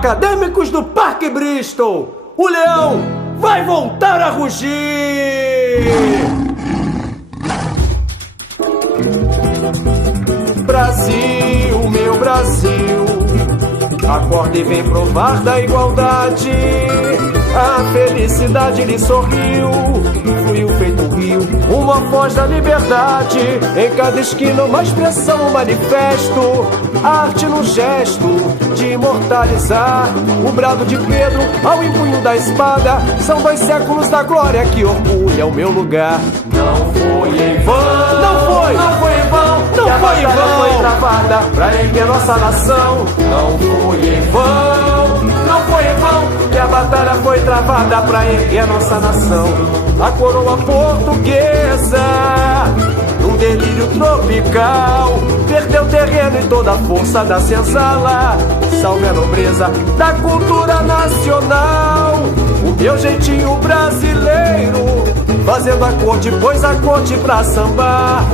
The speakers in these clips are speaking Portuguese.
Acadêmicos do Parque Bristol, o leão vai voltar a rugir! Brasil, meu Brasil, acorda e vem provar da igualdade. A felicidade lhe sorriu, fluiu feito um rio, uma voz da liberdade. Em cada esquina uma expressão, um manifesto, arte no gesto de imortalizar o brado de Pedro ao empunho da espada. São 2 séculos da glória que orgulha o meu lugar. Não foi em vão, não foi em vão, não foi em vão, foi travada pra erguer nossa nação. Não foi em vão, não foi em vão, que a batalha foi travada pra erguer nossa nação. A coroa portuguesa, num delírio tropical, perdeu terreno e toda a força da senzala. Salve a nobreza da cultura nacional, o meu jeitinho brasileiro, fazendo a corte, pôs a corte pra sambar.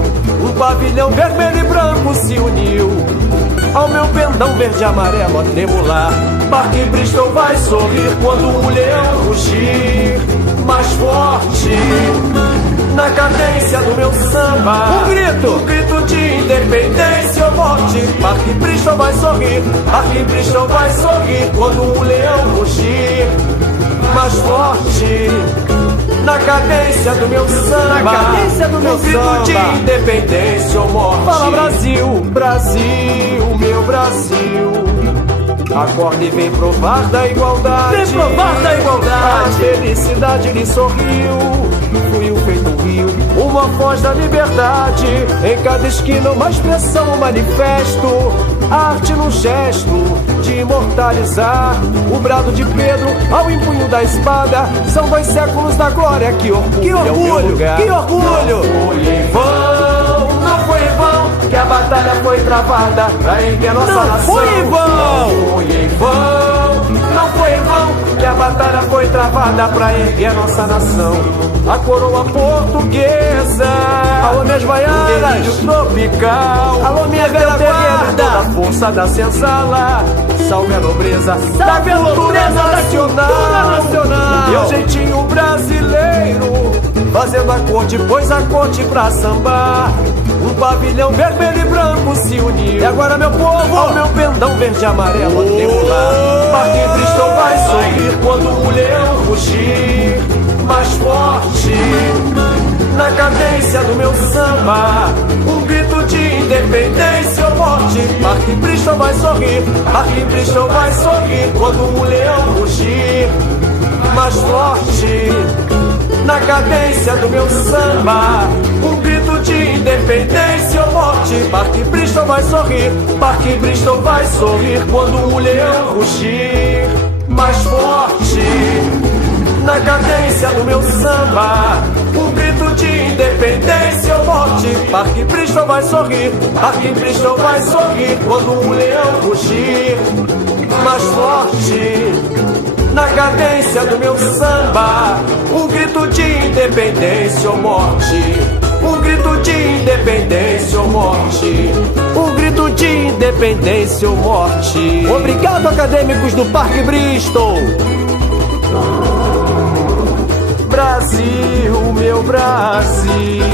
Um pavilhão vermelho e branco se uniu ao meu pendão verde e amarelo a tremular. Parque Bristol vai sorrir quando o leão rugir mais forte na cadência do meu samba. Um grito de independência ou morte. Parque Bristol vai sorrir, Parque Bristol vai sorrir quando o leão rugir mais forte na cadência do meu samba. Na cadência do meu samba. De independência ou morte. Fala Brasil, Brasil, meu Brasil, acorda e vem provar da igualdade. Vem provar da igualdade. A felicidade lhe sorriu, fluiu feito um rio, uma voz da liberdade. Em cada esquina uma expressão, um manifesto, arte no gesto de imortalizar o brado de Pedro ao empunho da espada. São 2 séculos da glória que orgulha o meu lugar. Que orgulho! Não foi em vão, não foi em vão, que a batalha foi travada pra erguer nossa nação. Não foi em vão, não foi em vão, não foi em vão, que a batalha foi travada pra erguer nossa nação. A coroa portuguesa, alô minhas baianas, tropical, alô minha velha guarda, toda a força da senzala. Salve a nobreza da cultura nacional, meu jeitinho brasileiro, fazendo a corte, pôs a corte pra sambar. Um pavilhão vermelho e branco se uniu, e agora meu povo, ao meu pendão verde e amarelo a tremular. Parque Bristol vai sorrir quando o leão rugir mais forte na cadência do meu samba. Um grito de independência ou morte. Parque Bristol vai sorrir, Parque Bristol vai sorrir quando o leão rugir mais forte na cadência do meu samba. Um grito de independência ou morte. Parque Bristol vai sorrir, Parque Bristol vai sorrir quando o leão rugir mais forte na cadência do meu samba. Um grito de independência ou morte. Parque Bristol vai sorrir, Parque Bristol vai sorrir quando o leão rugir mais forte na cadência do meu samba. Um grito de independência ou morte. Um grito de independência ou morte. Um grito de independência ou morte. Obrigado, acadêmicos do Parque Bristol. Brasil, meu Brasil,